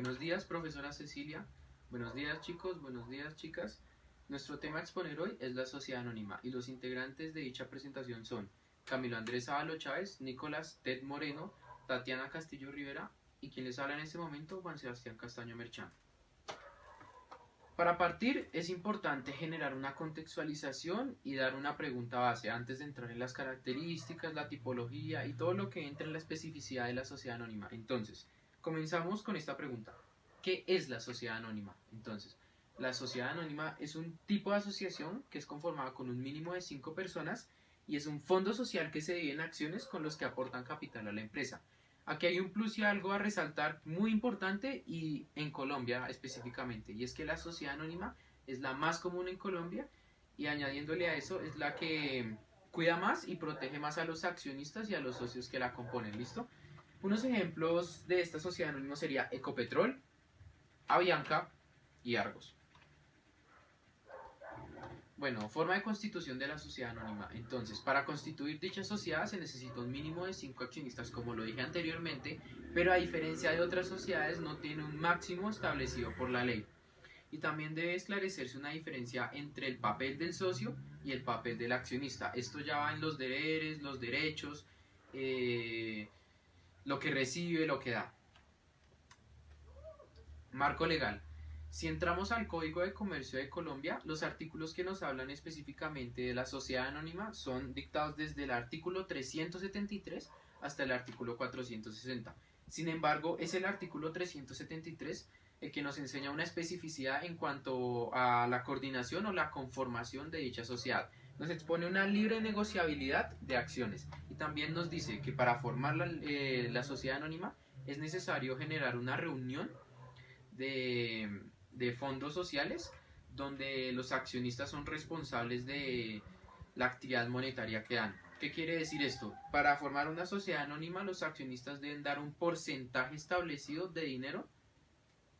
Buenos días, profesora Cecilia. Buenos días, chicos. Buenos días, chicas. Nuestro tema a exponer hoy es la sociedad anónima y los integrantes de dicha presentación son Camilo Andrés Ábalo Chávez, Nicolás Ted Moreno, Tatiana Castillo Rivera y quien les habla en este momento, Juan Sebastián Castaño Merchán. Para partir es importante generar una contextualización y dar una pregunta base antes de entrar en las características, la tipología y todo lo que entra en la especificidad de la sociedad anónima. Entonces, comenzamos con esta pregunta. ¿Qué es la sociedad anónima? Entonces, la sociedad anónima es un tipo de asociación que es conformada con un mínimo de 5 personas y es un fondo social que se divide en acciones con los que aportan capital a la empresa. Aquí hay un plus y algo a resaltar muy importante y en Colombia específicamente, y es que la sociedad anónima es la más común en Colombia y añadiéndole a eso es la que cuida más y protege más a los accionistas y a los socios que la componen, ¿listo? Unos ejemplos de esta sociedad anónima sería Ecopetrol, Avianca y Argos. Bueno, forma de constitución de la sociedad anónima. Entonces, para constituir dicha sociedad se necesita un mínimo de 5 accionistas, como lo dije anteriormente, pero a diferencia de otras sociedades no tiene un máximo establecido por la ley. Y también debe esclarecerse una diferencia entre el papel del socio y el papel del accionista. Esto ya va en los deberes, los derechos, lo que recibe, lo que da. Marco legal. Si entramos al Código de Comercio de Colombia, los artículos que nos hablan específicamente de la sociedad anónima son dictados desde el artículo 373 hasta el artículo 460. Sin embargo, es el artículo 373 el que nos enseña una especificidad en cuanto a la coordinación o la conformación de dicha sociedad. Nos expone una libre negociabilidad de acciones y también nos dice que para formar la sociedad anónima es necesario generar una reunión de fondos sociales donde los accionistas son responsables de la actividad monetaria que dan. ¿Qué quiere decir esto? Para formar una sociedad anónima los accionistas deben dar un porcentaje establecido de dinero,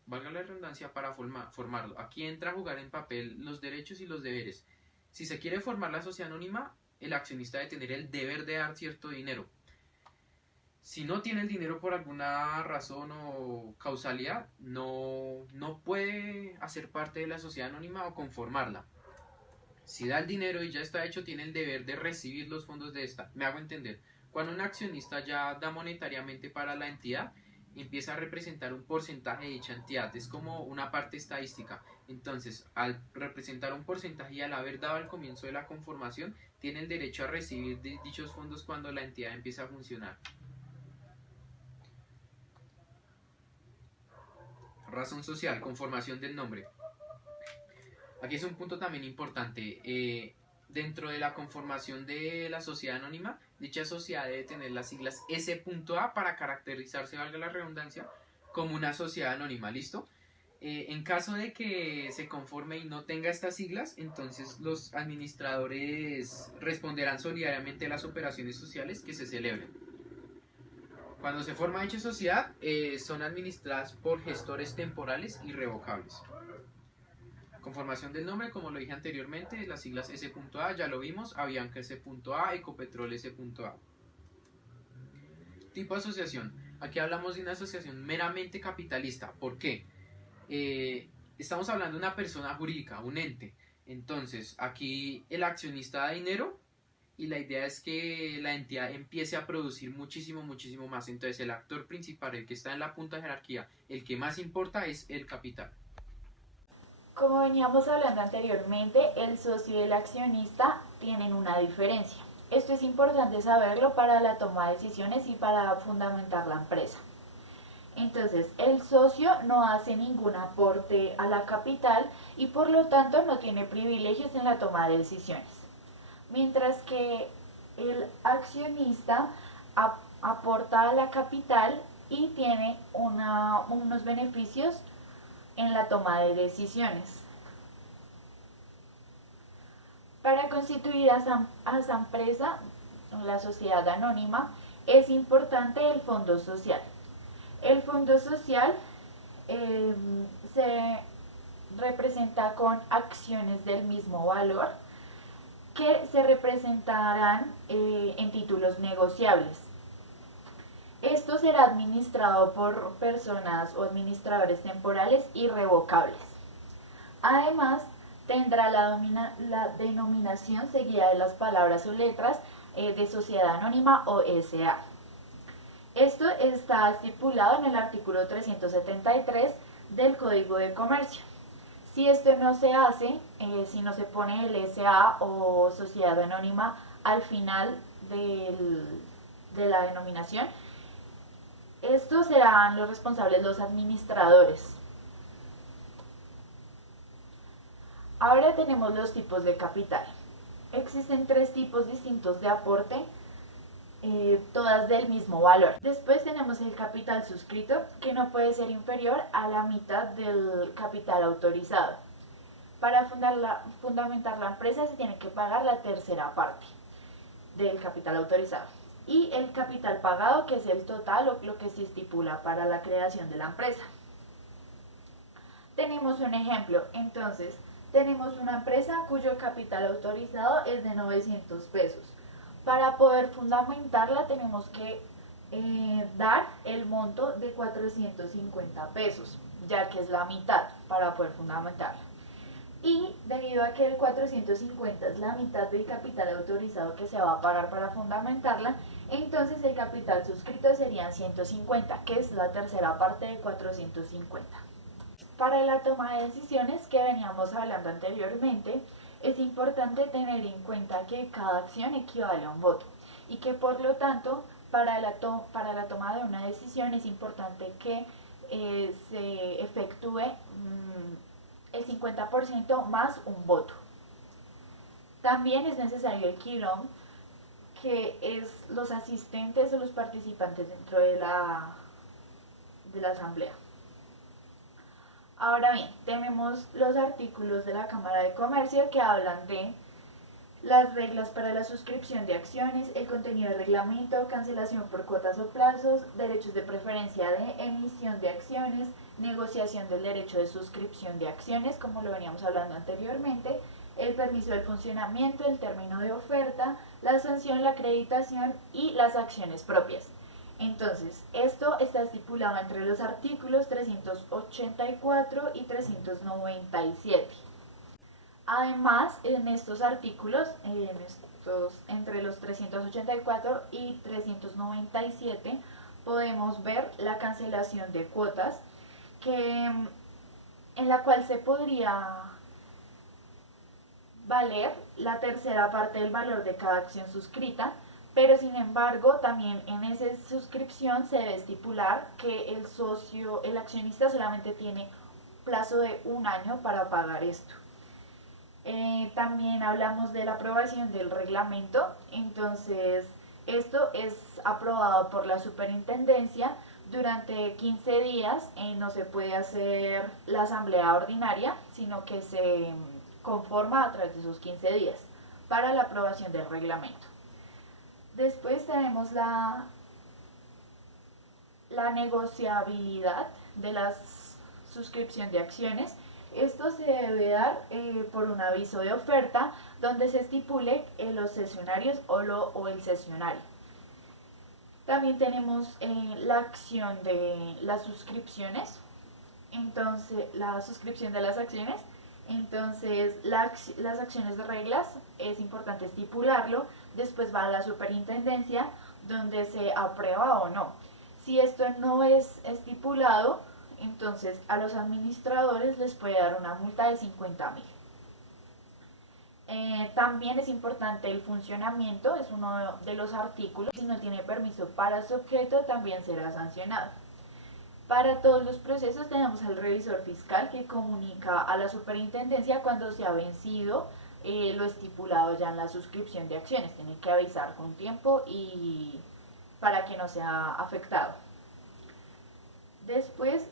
valga la redundancia, para formarlo. Aquí entra a jugar en papel los derechos y los deberes. Si se quiere formar la sociedad anónima, el accionista debe tener el deber de dar cierto dinero. Si no tiene el dinero por alguna razón o causalidad, no puede hacer parte de la sociedad anónima o conformarla. Si da el dinero y ya está hecho, tiene el deber de recibir los fondos de esta. Me hago entender. Cuando un accionista ya da monetariamente para la entidad, empieza a representar un porcentaje de dicha entidad. Es como una parte estadística. Entonces, al representar un porcentaje y al haber dado al comienzo de la conformación, tiene el derecho a recibir dichos fondos cuando la entidad empieza a funcionar. Razón social, conformación del nombre. Aquí es un punto también importante. Dentro de la conformación de la sociedad anónima, dicha sociedad debe tener las siglas S.A para caracterizarse, valga la redundancia, como una sociedad anónima, ¿listo? En caso de que se conforme y no tenga estas siglas, entonces los administradores responderán solidariamente a las operaciones sociales que se celebren. Cuando se forma dicha sociedad, son administradas por gestores temporales y revocables. Conformación del nombre, como lo dije anteriormente, las siglas S.A, ya lo vimos, Avianca S.A, Ecopetrol S.A. Tipo de asociación. Aquí hablamos de una asociación meramente capitalista. ¿Por qué? Estamos hablando de una persona jurídica, un ente. Entonces, aquí el accionista da dinero y la idea es que la entidad empiece a producir muchísimo, muchísimo más. Entonces el actor principal, el que está en la punta de jerarquía, el que más importa es el capital. Como veníamos hablando anteriormente, el socio y el accionista tienen una diferencia. Esto es importante saberlo para la toma de decisiones y para fundamentar la empresa. Entonces, el socio no hace ningún aporte a la capital y por lo tanto no tiene privilegios en la toma de decisiones. Mientras que el accionista aporta a la capital y tiene unos beneficios en la toma de decisiones. Para constituir a esa empresa, la sociedad anónima, es importante el fondo social. El fondo social se representa con acciones del mismo valor que se representarán en títulos negociables. Esto será administrado por personas o administradores temporales irrevocables. Además, tendrá la denominación seguida de las palabras o letras de Sociedad Anónima o SA. Esto está estipulado en el artículo 373 del Código de Comercio. Si esto no se hace, si no se pone el SA o Sociedad Anónima al final de la denominación, estos serán los responsables los administradores. Ahora tenemos los tipos de capital. Existen 3 tipos distintos de aporte, todas del mismo valor. Después tenemos el capital suscrito, que no puede ser inferior a la mitad del capital autorizado. Para fundamentar la empresa se tiene que pagar la tercera parte del capital autorizado. Y el capital pagado, que es el total o lo que se estipula para la creación de la empresa. Tenemos un ejemplo, entonces, tenemos una empresa cuyo capital autorizado es de 900 pesos. Para poder fundamentarla tenemos que dar el monto de 450 pesos, ya que es la mitad para poder fundamentarla. Y debido a que el 450 es la mitad del capital autorizado que se va a pagar para fundamentarla, entonces el capital suscrito serían 150, que es la tercera parte de 450. Para la toma de decisiones que veníamos hablando anteriormente, es importante tener en cuenta que cada acción equivale a un voto y que por lo tanto para la toma de una decisión es importante que se efectúe el 50% más un voto. También es necesario el quórum, que es los asistentes o los participantes dentro de la asamblea. Ahora bien, tenemos los artículos de la Cámara de Comercio que hablan de las reglas para la suscripción de acciones, el contenido del reglamento, cancelación por cuotas o plazos, derechos de preferencia de emisión de acciones, negociación del derecho de suscripción de acciones, como lo veníamos hablando anteriormente, el permiso del funcionamiento, el término de oferta, la sanción, la acreditación y las acciones propias. Entonces, esto está estipulado entre los artículos 384 y 397. Además, en estos artículos, entre los 384 y 397, podemos ver la cancelación de cuotas, en la cual se podría valer la tercera parte del valor de cada acción suscrita, pero sin embargo también en esa suscripción se debe estipular que el accionista solamente tiene plazo de 1 año para pagar esto. También hablamos de la aprobación del reglamento, entonces esto es aprobado por la superintendencia durante 15 días, no se puede hacer la asamblea ordinaria, sino que se conforma a través de esos 15 días para la aprobación del reglamento. Después tenemos la negociabilidad de la suscripción de acciones. Esto se debe dar por un aviso de oferta donde se estipule los cesionarios o el cesionario. También tenemos la acción de las suscripciones, entonces la suscripción de las acciones. Entonces, las acciones de reglas es importante estipularlo, después va a la superintendencia donde se aprueba o no. Si esto no es estipulado, entonces a los administradores les puede dar una multa de 50.000. También es importante el funcionamiento, es uno de los artículos. Si no tiene permiso para su objeto, también será sancionado. Para todos los procesos tenemos al revisor fiscal que comunica a la superintendencia cuando se ha vencido lo estipulado ya en la suscripción de acciones. Tiene que avisar con tiempo y para que no sea afectado. Después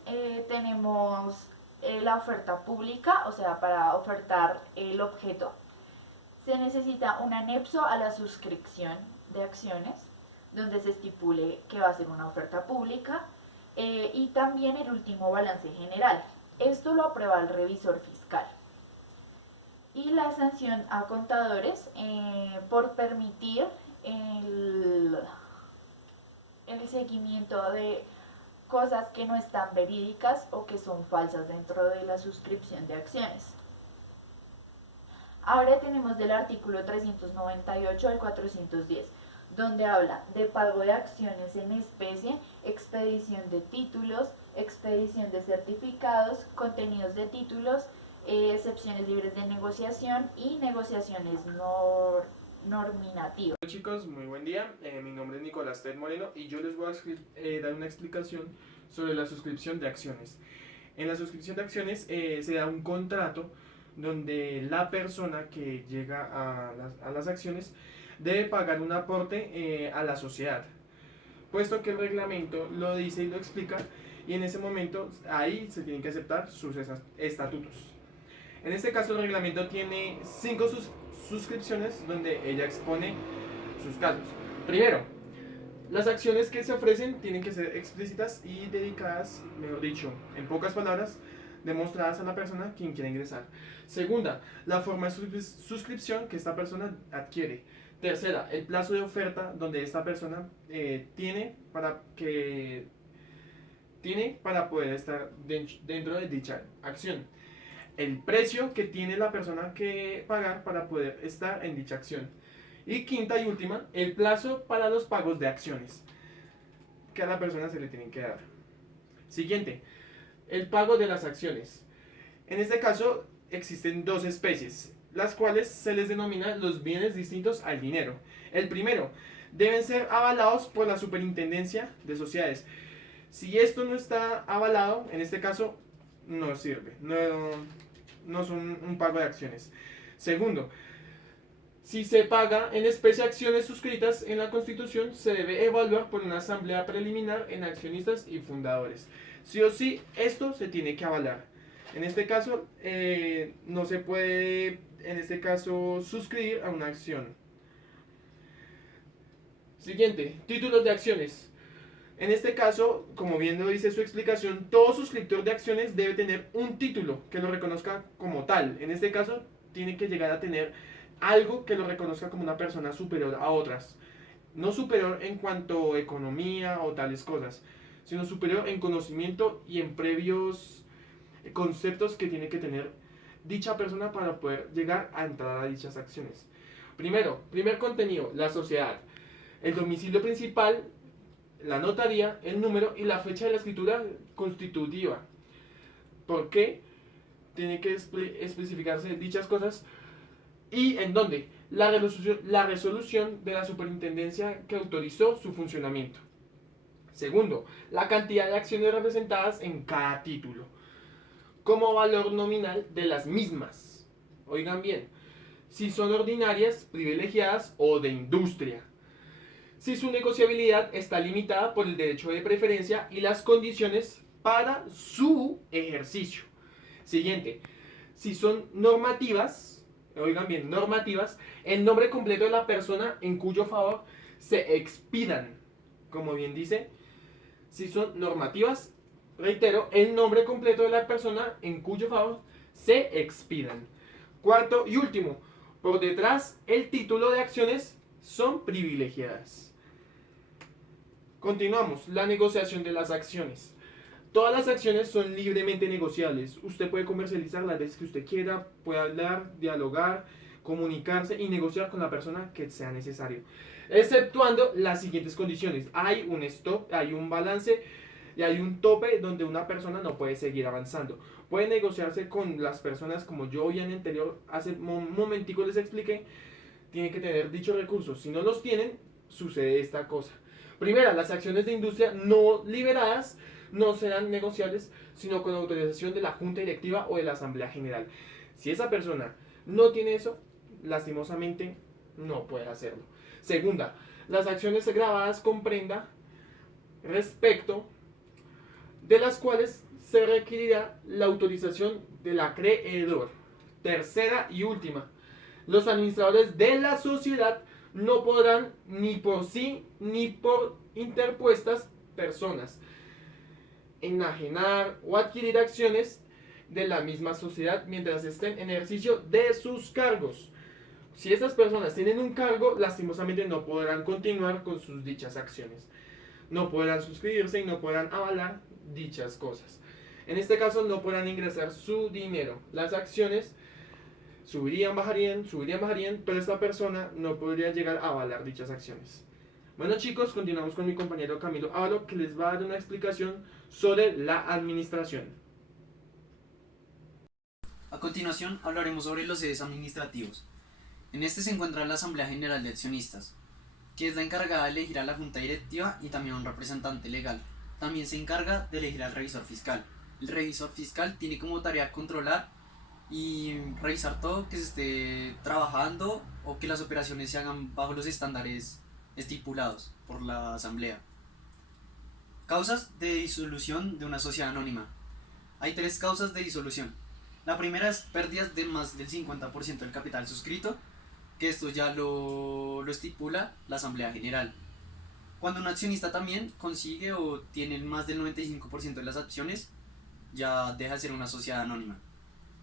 tenemos la oferta pública, o sea, para ofertar el objeto se necesita un anexo a la suscripción de acciones donde se estipule que va a ser una oferta pública. Y también el último balance general. Esto lo aprueba el revisor fiscal. Y la sanción a contadores por permitir el seguimiento de cosas que no están verídicas o que son falsas dentro de la suscripción de acciones. Ahora tenemos del artículo 398 al 410, donde habla de pago de acciones en especie, expedición de títulos, expedición de certificados, contenidos de títulos, excepciones libres de negociación y negociaciones normativas. Hola chicos, muy buen día. Mi nombre es Nicolás Ted Moreno y yo les voy a dar una explicación sobre la suscripción de acciones. En la suscripción de acciones se da un contrato donde la persona que llega a las acciones debe pagar un aporte a la sociedad, puesto que el reglamento lo dice y lo explica, y en ese momento ahí se tienen que aceptar sus estatutos. En este caso el reglamento tiene 5 suscripciones donde ella expone sus casos. Primero, las acciones que se ofrecen tienen que ser explícitas y dedicadas, mejor dicho, en pocas palabras, demostradas a la persona quien quiere ingresar. Segunda, la forma de suscripción que esta persona adquiere. Tercera, el plazo de oferta donde esta persona tiene para poder estar dentro de dicha acción. El precio que tiene la persona que pagar para poder estar en dicha acción. Y quinta y última, el plazo para los pagos de acciones que a la persona se le tienen que dar. Siguiente, el pago de las acciones. En este caso existen dos especies, las cuales se les denomina los bienes distintos al dinero. El primero, deben ser avalados por la Superintendencia de Sociedades. Si esto no está avalado, en este caso no sirve, no son un pago de acciones. Segundo, si se paga en especie acciones suscritas en la Constitución, se debe evaluar por una asamblea preliminar en accionistas y fundadores. Sí o sí, esto se tiene que avalar. En este caso, no se puede, suscribir a una acción. Siguiente, títulos de acciones. En este caso, como bien lo dice su explicación, todo suscriptor de acciones debe tener un título que lo reconozca como tal. En este caso, tiene que llegar a tener algo que lo reconozca como una persona superior a otras. No superior en cuanto a economía o tales cosas, sino superior en conocimiento y en previos conceptos que tiene que tener dicha persona para poder llegar a entrar a dichas acciones. Primer contenido, la sociedad. El domicilio principal, la notaría, el número y la fecha de la escritura constitutiva. ¿Por qué? Tiene que especificarse dichas cosas. ¿Y en dónde? La resolución de la superintendencia que autorizó su funcionamiento. Segundo, la cantidad de acciones representadas en cada título, como valor nominal de las mismas. Oigan bien, si son ordinarias, privilegiadas o de industria. Si su negociabilidad está limitada por el derecho de preferencia y las condiciones para su ejercicio. Siguiente, si son normativas, oigan bien, normativas, el nombre completo de la persona en cuyo favor se expidan. Como bien dice, si son normativas, reitero, el nombre completo de la persona en cuyo favor se expidan. Cuarto y último, por detrás, el título de acciones son privilegiadas. Continuamos, la negociación de las acciones. Todas las acciones son libremente negociables. Usted puede comercializar las veces que usted quiera, puede hablar, dialogar, comunicarse y negociar con la persona que sea necesario, exceptuando las siguientes condiciones. Hay un stop, hay un balance y hay un tope donde una persona no puede seguir avanzando. Puede negociarse con las personas, como yo ya en el anterior, hace un momentico les expliqué, tienen que tener dichos recursos. Si no los tienen, sucede esta cosa. Primera, las acciones de industria no liberadas no serán negociables, sino con autorización de la Junta Directiva o de la Asamblea General. Si esa persona no tiene eso, lastimosamente no puede hacerlo. Segunda, las acciones grabadas con prenda respecto de las cuales se requerirá la autorización del acreedor. Tercera y última, los administradores de la sociedad no podrán ni por sí ni por interpuestas personas enajenar o adquirir acciones de la misma sociedad mientras estén en ejercicio de sus cargos. Si estas personas tienen un cargo, lastimosamente no podrán continuar con sus dichas acciones. no podrán suscribirse y no podrán avalar dichas cosas. En este caso no podrán ingresar su dinero. Las acciones subirían, bajarían, pero esta persona no podría llegar a avalar dichas acciones. Bueno chicos, continuamos con mi compañero Camilo Ávalo, que les va a dar una explicación sobre la administración. A continuación hablaremos sobre los sedes administrativos. En este se encuentra la Asamblea General de Accionistas, que es la encargada de elegir a la Junta Directiva y también a un representante legal. También se encarga de elegir al revisor fiscal. El revisor fiscal tiene como tarea controlar y revisar todo que se esté trabajando o que las operaciones se hagan bajo los estándares estipulados por la Asamblea. Causas de disolución de una sociedad anónima. Hay 3 causas de disolución. La primera es pérdidas de más del 50% del capital suscrito, que esto ya lo estipula la Asamblea General. Cuando un accionista también consigue o tiene más del 95% de las acciones, ya deja de ser una sociedad anónima.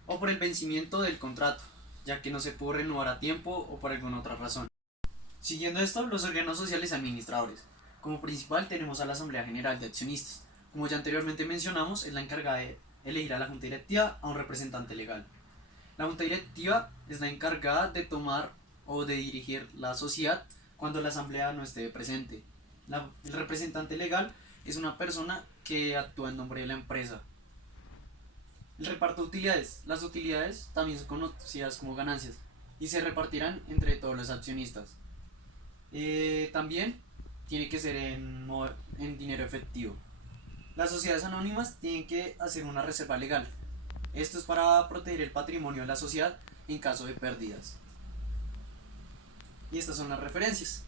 O por el vencimiento del contrato, ya que no se pudo renovar a tiempo o por alguna otra razón. Siguiendo esto, los órganos sociales administradores. Como principal tenemos a la Asamblea General de Accionistas. Como ya anteriormente mencionamos, es la encargada de elegir a la Junta Directiva a un representante legal. La Junta Directiva es la encargada de tomar o de dirigir la sociedad cuando la Asamblea no esté presente. El representante legal es una persona que actúa en nombre de la empresa. El reparto de utilidades. Las utilidades también son conocidas como ganancias y se repartirán entre todos los accionistas. También tiene que ser en dinero efectivo. Las sociedades anónimas tienen que hacer una reserva legal. Esto es para proteger el patrimonio de la sociedad en caso de pérdidas. Y estas son las referencias.